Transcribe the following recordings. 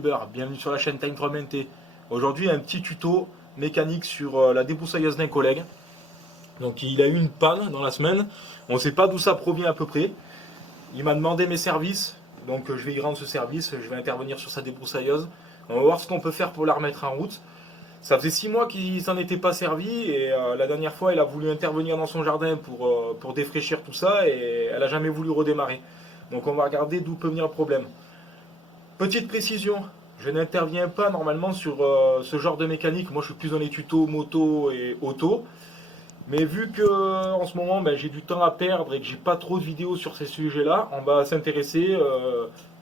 youtubeurs, bienvenue sur la chaîne Time3MNT. Aujourd'hui un petit tuto mécanique sur la débroussailleuse d'un collègue. Donc il a eu une panne dans la semaine, on ne sait pas d'où ça provient à peu près. Il m'a demandé mes services, donc je vais y rendre ce service, je vais intervenir sur sa débroussailleuse. On va voir ce qu'on peut faire pour la remettre en route. Ça faisait 6 mois qu'il s'en était pas servi et la dernière fois il a voulu intervenir dans son jardin pour défraîchir tout ça et elle n'a jamais voulu redémarrer. Donc on va regarder d'où peut venir le problème. Petite précision, je n'interviens pas normalement sur ce genre de mécanique. Moi, je suis plus dans les tutos moto et auto. Mais vu que en ce moment, j'ai du temps à perdre et que j'ai pas trop de vidéos sur ces sujets-là, on va s'intéresser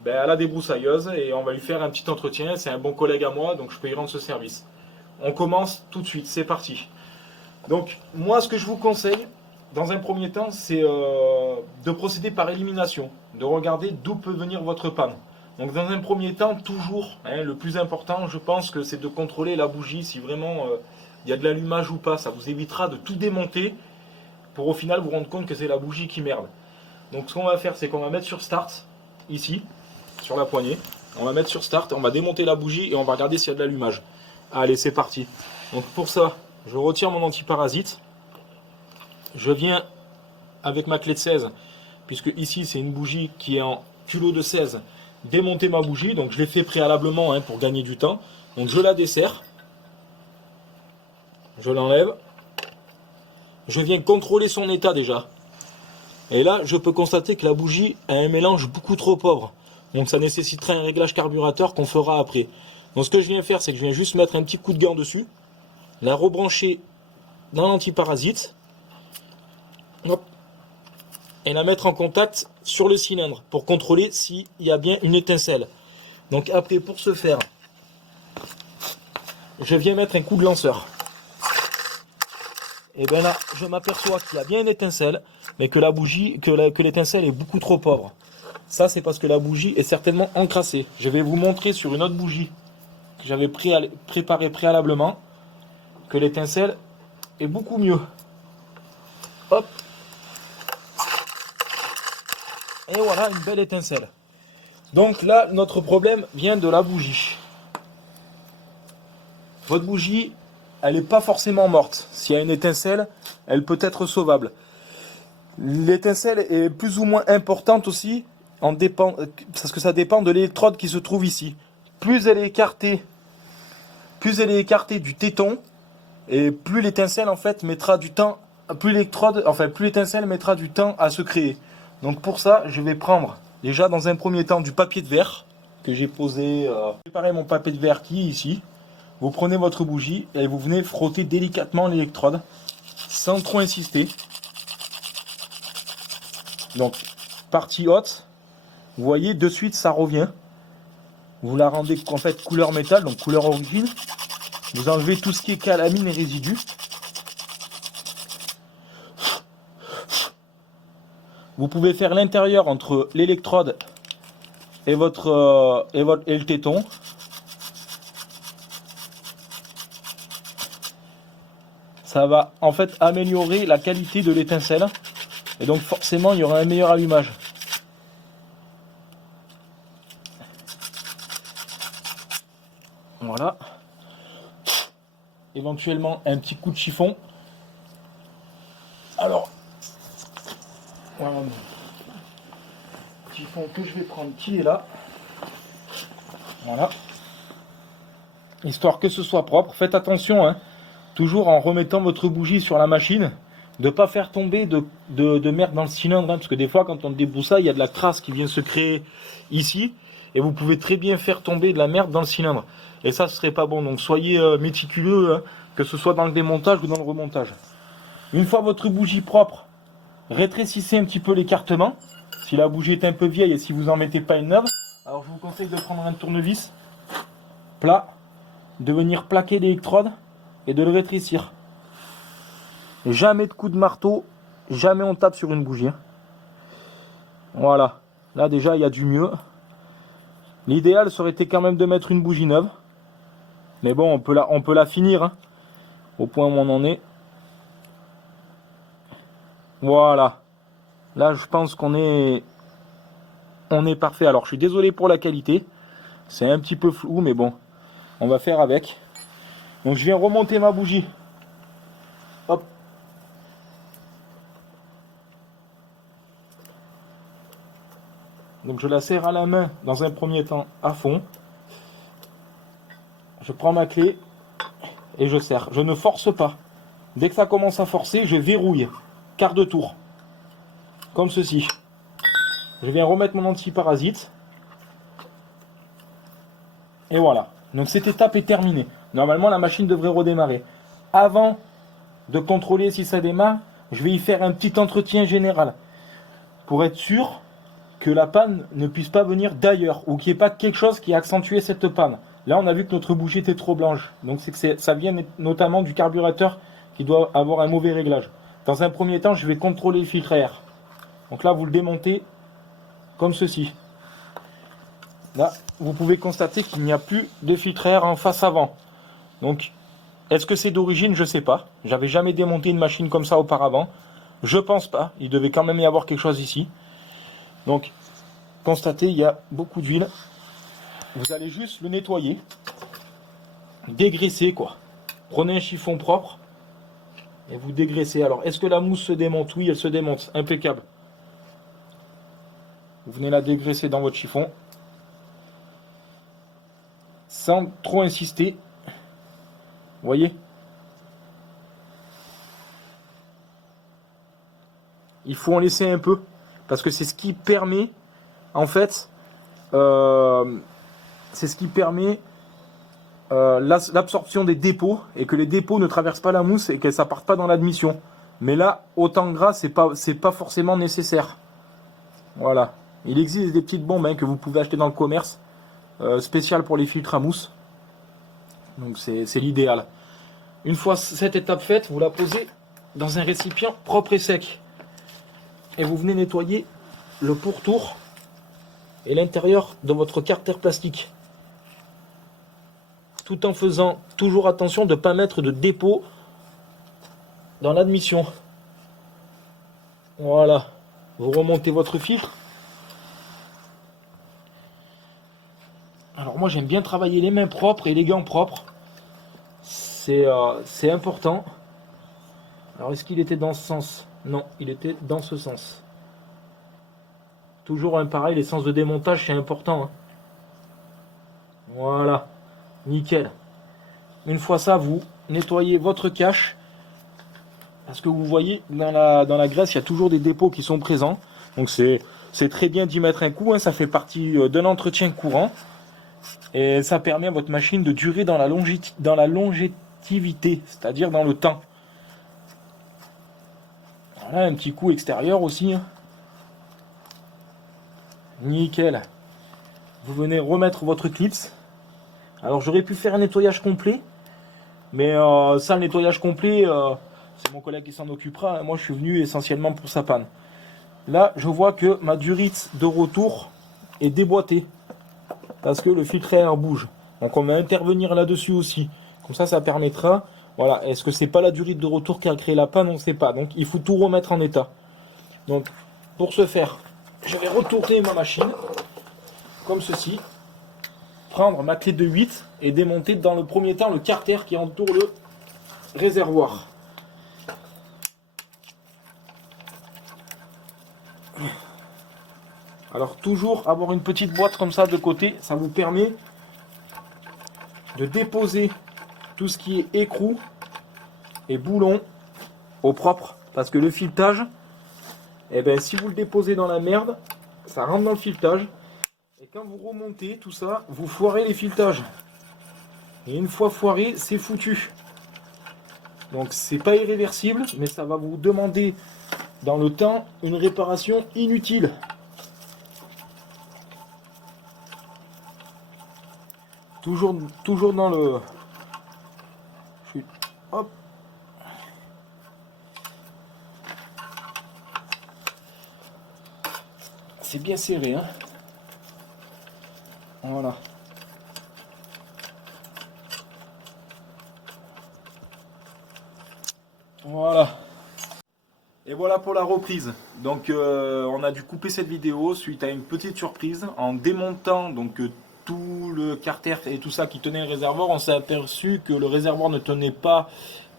à la débroussailleuse et on va lui faire un petit entretien. C'est un bon collègue à moi, donc je peux y rendre ce service. On commence tout de suite, c'est parti. Donc, moi, ce que je vous conseille, dans un premier temps, c'est de procéder par élimination, de regarder d'où peut venir votre panne. Donc dans un premier temps, toujours, le plus important, je pense que c'est de contrôler la bougie, si vraiment il y a de l'allumage ou pas. Ça vous évitera de tout démonter pour au final vous rendre compte que c'est la bougie qui merde. Donc ce qu'on va faire, c'est qu'on va mettre sur Start, ici, sur la poignée. On va mettre sur Start, on va démonter la bougie et on va regarder s'il y a de l'allumage. Allez, c'est parti. Donc pour ça, je retire mon antiparasite. Je viens avec ma clé de 16, puisque ici c'est une bougie qui est en culot de 16, démonter ma bougie, donc je l'ai fait préalablement pour gagner du temps. Donc je la desserre, je l'enlève, je viens contrôler son état déjà. Et là je peux constater que la bougie a un mélange beaucoup trop pauvre, donc ça nécessiterait un réglage carburateur qu'on fera après. Donc ce que je viens faire, c'est que je viens juste mettre un petit coup de gant dessus, la rebrancher dans l'antiparasite, hop, et la mettre en contact sur le cylindre pour contrôler s'il y a bien une étincelle. Donc après, pour ce faire, je viens mettre un coup de lanceur. Et bien là, je m'aperçois qu'il y a bien une étincelle, mais que la bougie, que l'étincelle est beaucoup trop pauvre. Ça, c'est parce que la bougie est certainement encrassée. Je vais vous montrer sur une autre bougie que j'avais préparée préalablement que l'étincelle est beaucoup mieux. Hop. Et voilà une belle étincelle. Donc là, notre problème vient de la bougie. Votre bougie, elle n'est pas forcément morte. S'il y a une étincelle, elle peut être sauvable. L'étincelle est plus ou moins importante aussi, parce que ça dépend de l'électrode qui se trouve ici. Plus elle est écartée du téton, et plus l'étincelle en fait mettra du temps, plus l'étincelle mettra du temps à se créer. Donc pour ça, je vais prendre déjà dans un premier temps du papier de verre que j'ai posé. Préparez mon papier de verre qui est ici. Vous prenez votre bougie et vous venez frotter délicatement l'électrode sans trop insister. Donc partie haute, vous voyez de suite ça revient. Vous la rendez en fait couleur métal, donc couleur origine. Vous enlevez tout ce qui est calamine et résidus. Vous pouvez faire l'intérieur entre l'électrode et le téton. Ça va en fait améliorer la qualité de l'étincelle et donc forcément il y aura un meilleur allumage. Voilà. Éventuellement un petit coup de chiffon. Alors, voilà. Chiffon que je vais prendre qui est là. Voilà. Histoire que ce soit propre. Faites attention, toujours en remettant votre bougie sur la machine, de ne pas faire tomber de merde dans le cylindre. Parce que des fois, quand on débroussaille, il y a de la crasse qui vient se créer ici. Et vous pouvez très bien faire tomber de la merde dans le cylindre. Et ça, ce serait pas bon. Donc soyez méticuleux, que ce soit dans le démontage ou dans le remontage. Une fois votre bougie propre, rétrécissez un petit peu l'écartement. Si la bougie est un peu vieille et si vous n'en mettez pas une neuve, alors je vous conseille de prendre un tournevis plat, de venir plaquer l'électrode et de le rétrécir. Jamais de coup de marteau, jamais on tape sur une bougie. Voilà, là déjà il y a du mieux. L'idéal serait été quand même de mettre une bougie neuve. Mais bon, on peut la finir au point où on en est. Voilà. Là, je pense qu'on est parfait. Alors, je suis désolé pour la qualité. C'est un petit peu flou, mais bon, on va faire avec. Donc je viens remonter ma bougie. Hop. Donc je la serre à la main dans un premier temps à fond. Je prends ma clé et je serre. Je ne force pas. Dès que ça commence à forcer, je verrouille. Quart de tour. Comme ceci. Je viens remettre mon antiparasite. Et voilà. Donc cette étape est terminée. Normalement, la machine devrait redémarrer. Avant de contrôler si ça démarre, je vais y faire un petit entretien général. Pour être sûr que la panne ne puisse pas venir d'ailleurs. Ou qu'il n'y ait pas quelque chose qui a accentué cette panne. Là, on a vu que notre bougie était trop blanche. Donc c'est que ça vient notamment du carburateur qui doit avoir un mauvais réglage. Dans un premier temps, je vais contrôler le filtre à air. Donc là, vous le démontez comme ceci. Là, vous pouvez constater qu'il n'y a plus de filtre à air en face avant. Donc, est-ce que c'est d'origine? Je ne sais pas. J'avais jamais démonté une machine comme ça auparavant. Je pense pas. Il devait quand même y avoir quelque chose ici. Donc, constatez, il y a beaucoup d'huile. Vous allez juste le nettoyer. Dégraisser, quoi. Prenez un chiffon propre. Et vous dégraissez. Alors, est-ce que la mousse se démonte? Oui, elle se démonte. Impeccable. Vous venez la dégraisser dans votre chiffon. Sans trop insister. Vous voyez? Il faut en laisser un peu. Parce que c'est ce qui permet, en fait, c'est ce qui permet l'absorption des dépôts et que les dépôts ne traversent pas la mousse et que ça parte pas dans l'admission. Mais là, autant gras, c'est pas forcément nécessaire. Voilà. Il existe des petites bombes que vous pouvez acheter dans le commerce, spéciales pour les filtres à mousse. Donc c'est l'idéal. Une fois cette étape faite, vous la posez dans un récipient propre et sec. Et vous venez nettoyer le pourtour et l'intérieur de votre carter plastique. Tout en faisant toujours attention de ne pas mettre de dépôt dans l'admission. Voilà. Vous remontez votre filtre. Alors moi j'aime bien travailler les mains propres et les gants propres. C'est important. Alors est-ce qu'il était dans ce sens? Non, il était dans ce sens. Toujours pareil, les sens de démontage c'est important. Hein. Voilà. Nickel. Une fois ça, vous nettoyez votre cache. Parce que vous voyez, dans la graisse, il y a toujours des dépôts qui sont présents. Donc c'est très bien d'y mettre un coup. Hein. Ça fait partie d'un entretien courant. Et ça permet à votre machine de durer dans la longévité, c'est-à-dire dans le temps. Voilà, un petit coup extérieur aussi. Hein. Nickel. Vous venez remettre votre clips. Alors j'aurais pu faire un nettoyage complet. Mais ça, le nettoyage complet, c'est mon collègue qui s'en occupera. Moi, je suis venu essentiellement pour sa panne. Là, je vois que ma durite de retour est déboîtée. Parce que le filtre à air bouge. Donc on va intervenir là-dessus aussi. Comme ça permettra... Voilà, est-ce que c'est pas la durite de retour qui a créé la panne? On ne sait pas. Donc il faut tout remettre en état. Donc pour ce faire, je vais retourner ma machine. Comme ceci. Prendre ma clé de 8 et démonter dans le premier temps le carter qui entoure le réservoir. Alors toujours avoir une petite boîte comme ça de côté, ça vous permet de déposer tout ce qui est écrou et boulon au propre. Parce que le filetage, eh ben, si vous le déposez dans la merde, ça rentre dans le filetage. Et quand vous remontez tout ça, vous foirez les filetages. Et une fois foiré, c'est foutu. Donc c'est pas irréversible, mais ça va vous demander dans le temps une réparation inutile. Toujours dans le... Hop. C'est bien serré, hein. Voilà. Voilà. Et voilà pour la reprise. Donc on a dû couper cette vidéo suite à une petite surprise en démontant donc tout le carter et tout ça qui tenait le réservoir, on s'est aperçu que le réservoir ne tenait pas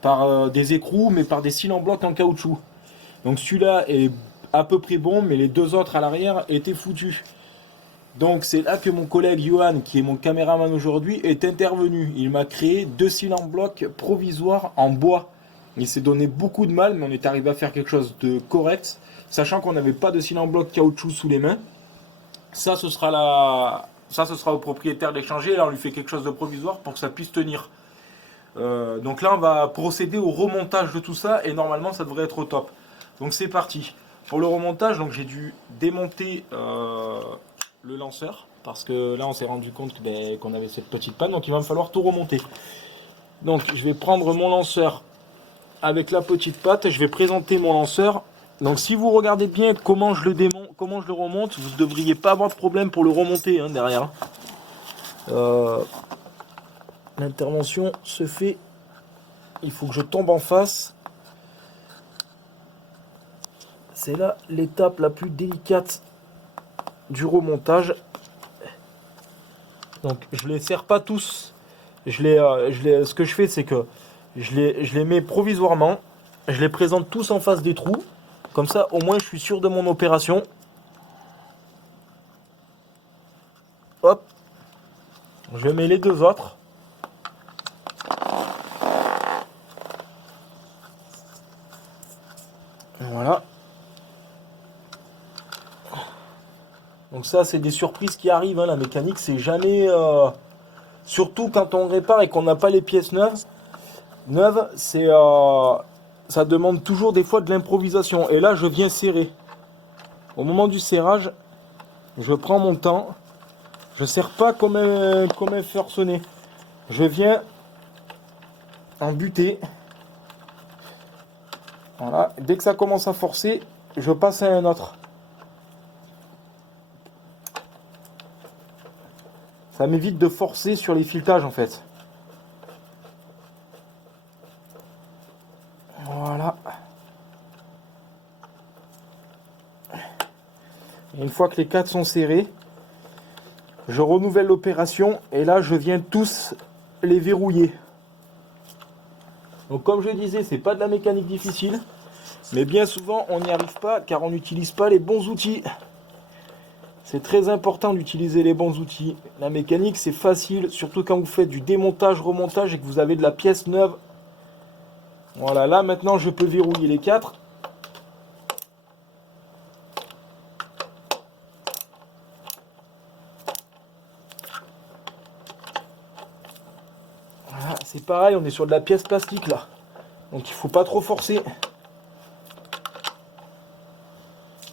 par des écrous, mais par des cils en bloc en caoutchouc. Donc celui-là est à peu près bon, mais les deux autres à l'arrière étaient foutus. Donc c'est là que mon collègue Johan, qui est mon caméraman aujourd'hui, est intervenu. Il m'a créé 2 cils en bloc provisoires en bois. Il s'est donné beaucoup de mal, mais on est arrivé à faire quelque chose de correct, sachant qu'on n'avait pas de cils en bloc caoutchouc sous les mains. Ça, ce sera au propriétaire d'échanger. Là, on lui fait quelque chose de provisoire pour que ça puisse tenir. Donc là, on va procéder au remontage de tout ça et normalement, ça devrait être au top. Donc c'est parti. Pour le remontage, donc j'ai dû démonter le lanceur parce que là, on s'est rendu compte qu'on avait cette petite panne. Donc il va me falloir tout remonter. Donc je vais prendre mon lanceur avec la petite patte. Je vais présenter mon lanceur. Donc si vous regardez bien comment je le démonte, comment je le remonte, vous ne devriez pas avoir de problème pour le remonter derrière. L'intervention se fait, il faut que je tombe en face. C'est là l'étape la plus délicate du remontage. Donc je les serre pas tous. Ce que je fais, c'est que je les mets provisoirement. Je les présente tous en face des trous. Comme ça, au moins, je suis sûr de mon opération. Hop. Je mets les deux autres. Voilà. Donc ça, c'est des surprises qui arrivent. La mécanique, c'est jamais... surtout quand on répare et qu'on n'a pas les pièces neuves. C'est... ça demande toujours des fois de l'improvisation. Et là, je viens serrer. Au moment du serrage, je prends mon temps. Je ne serre pas comme un forcené. Je viens en buter. Voilà. Dès que ça commence à forcer, je passe à un autre. Ça m'évite de forcer sur les filetages en fait. Voilà. Et une fois que les 4 sont serrés, je renouvelle l'opération et là je viens tous les verrouiller. Donc comme je disais, c'est pas de la mécanique difficile, mais bien souvent on n'y arrive pas car on n'utilise pas les bons outils. C'est très important d'utiliser les bons outils. La mécanique c'est facile, surtout quand vous faites du démontage, remontage et que vous avez de la pièce neuve. Voilà, là maintenant je peux verrouiller les 4. Voilà, c'est pareil, on est sur de la pièce plastique là. Donc il faut pas trop forcer.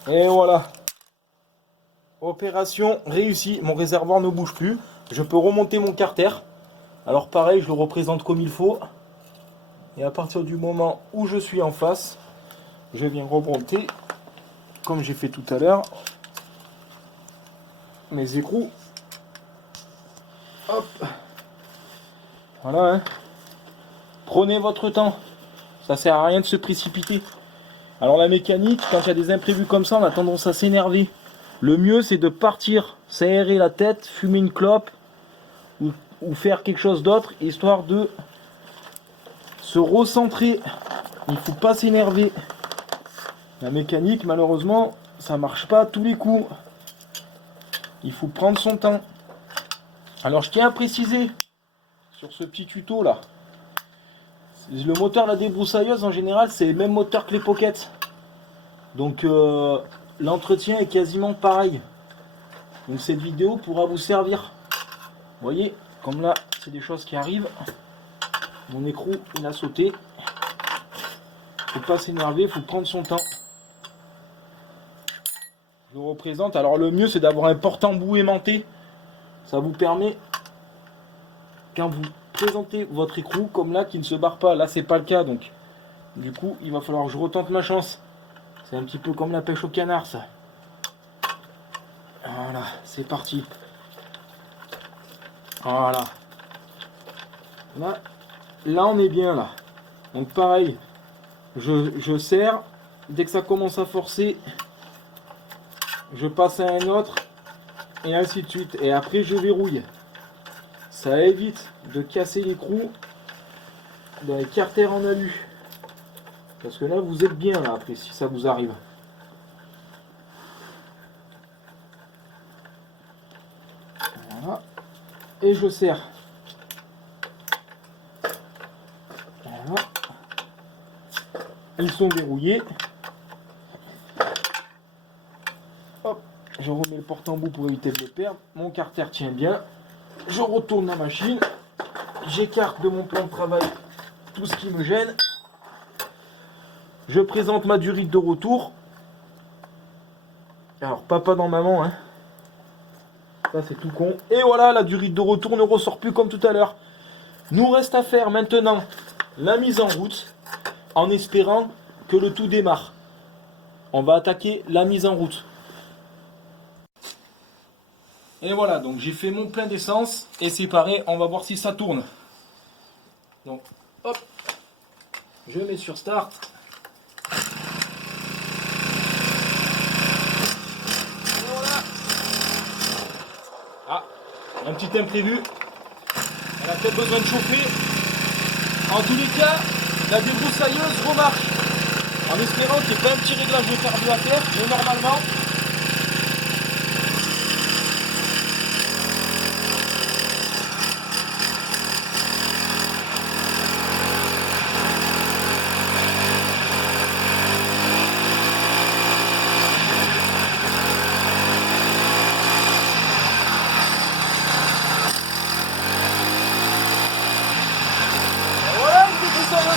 Et voilà. Opération réussie. Mon réservoir ne bouge plus. Je peux remonter mon carter. Alors pareil, je le représente comme il faut. Et à partir du moment où je suis en face, je viens remonter, comme j'ai fait tout à l'heure, mes écrous. Hop. Voilà. Prenez votre temps. Ça sert à rien de se précipiter. Alors la mécanique, quand il y a des imprévus comme ça, on a tendance à s'énerver. Le mieux, c'est de partir, s'aérer la tête, fumer une clope ou faire quelque chose d'autre, histoire de se recentrer. Il ne faut pas s'énerver. La mécanique, malheureusement, ça marche pas à tous les coups. Il faut prendre son temps. Alors, je tiens à préciser sur ce petit tuto là. Le moteur, la débroussailleuse, en général, c'est le même moteur que les pockets. Donc, l'entretien est quasiment pareil. Donc cette vidéo pourra vous servir. Vous voyez, comme là, c'est des choses qui arrivent. Mon écrou, il a sauté. Faut pas s'énerver, faut prendre son temps. Je le représente. Alors le mieux, c'est d'avoir un porte-embout aimanté. Ça vous permet, quand vous présentez votre écrou, comme là, qui ne se barre pas. Là, c'est pas le cas, donc du coup, il va falloir que je retente ma chance. C'est un petit peu comme la pêche au canard, ça. Voilà, c'est parti. Voilà. Là, on est bien, là. Donc, pareil, je serre. Dès que ça commence à forcer, je passe à un autre. et ainsi de suite. Et après je verrouille. Ça évite de casser l'écrou dans les carters en alu. Parce que là vous êtes bien là après si ça vous arrive. Voilà. Et je serre. Voilà. Ils sont verrouillés. Hop, je remets le porte-embout pour éviter de le perdre. Mon carter tient bien. Je retourne la machine. J'écarte de mon plan de travail tout ce qui me gêne. Je présente ma durite de retour. Alors, papa dans maman, hein. Ça, c'est tout con. Et voilà, la durite de retour ne ressort plus comme tout à l'heure. Nous reste à faire maintenant la mise en route en espérant que le tout démarre. On va attaquer la mise en route. Et voilà, donc j'ai fait mon plein d'essence et c'est pareil, on va voir si ça tourne. Donc, hop, je mets sur start. Et voilà. Ah, un petit imprévu. Elle a peut-être besoin de chauffer. En tous les cas, la débroussailleuse remarche. En espérant qu'il n'y ait pas un petit réglage de cardio à faire, mais normalement.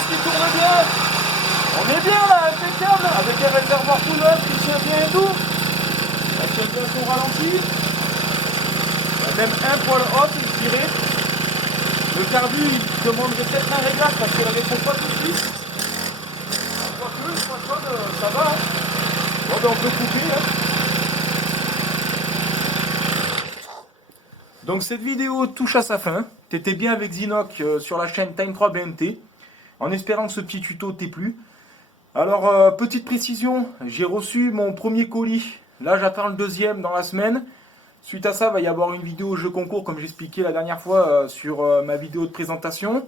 Qui tourne bien. On est bien là, impeccable, avec un réservoir tout neuf qui tient bien et tout. Ça tient bien son ralenti. Il y a même un poil haute, je dirais. Le carbu, il demanderait peut-être un réglage parce qu'elle ne répond pas tout de suite. Quoique, ça va. Hein. Bon, ben on peut couper. Hein. Donc cette vidéo touche à sa fin. T'étais bien avec Zinoc sur la chaîne Time 3 BNT. En espérant que ce petit tuto t'ait plu. Alors, petite précision, j'ai reçu mon premier colis. Là, j'attends le deuxième dans la semaine. Suite à ça, il va y avoir une vidéo jeu concours, comme j'expliquais la dernière fois sur ma vidéo de présentation.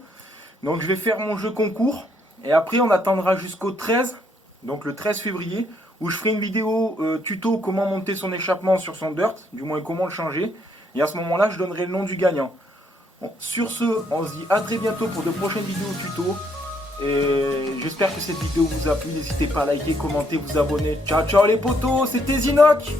Donc, je vais faire mon jeu concours. Et après, on attendra jusqu'au 13, donc le 13 février, où je ferai une vidéo tuto comment monter son échappement sur son dirt, du moins comment le changer. Et à ce moment-là, je donnerai le nom du gagnant. Bon, sur ce, on se dit à très bientôt pour de prochaines vidéos tuto. Et j'espère que cette vidéo vous a plu. N'hésitez pas à liker, commenter, vous abonner. Ciao, ciao les potos, c'était Zinoc!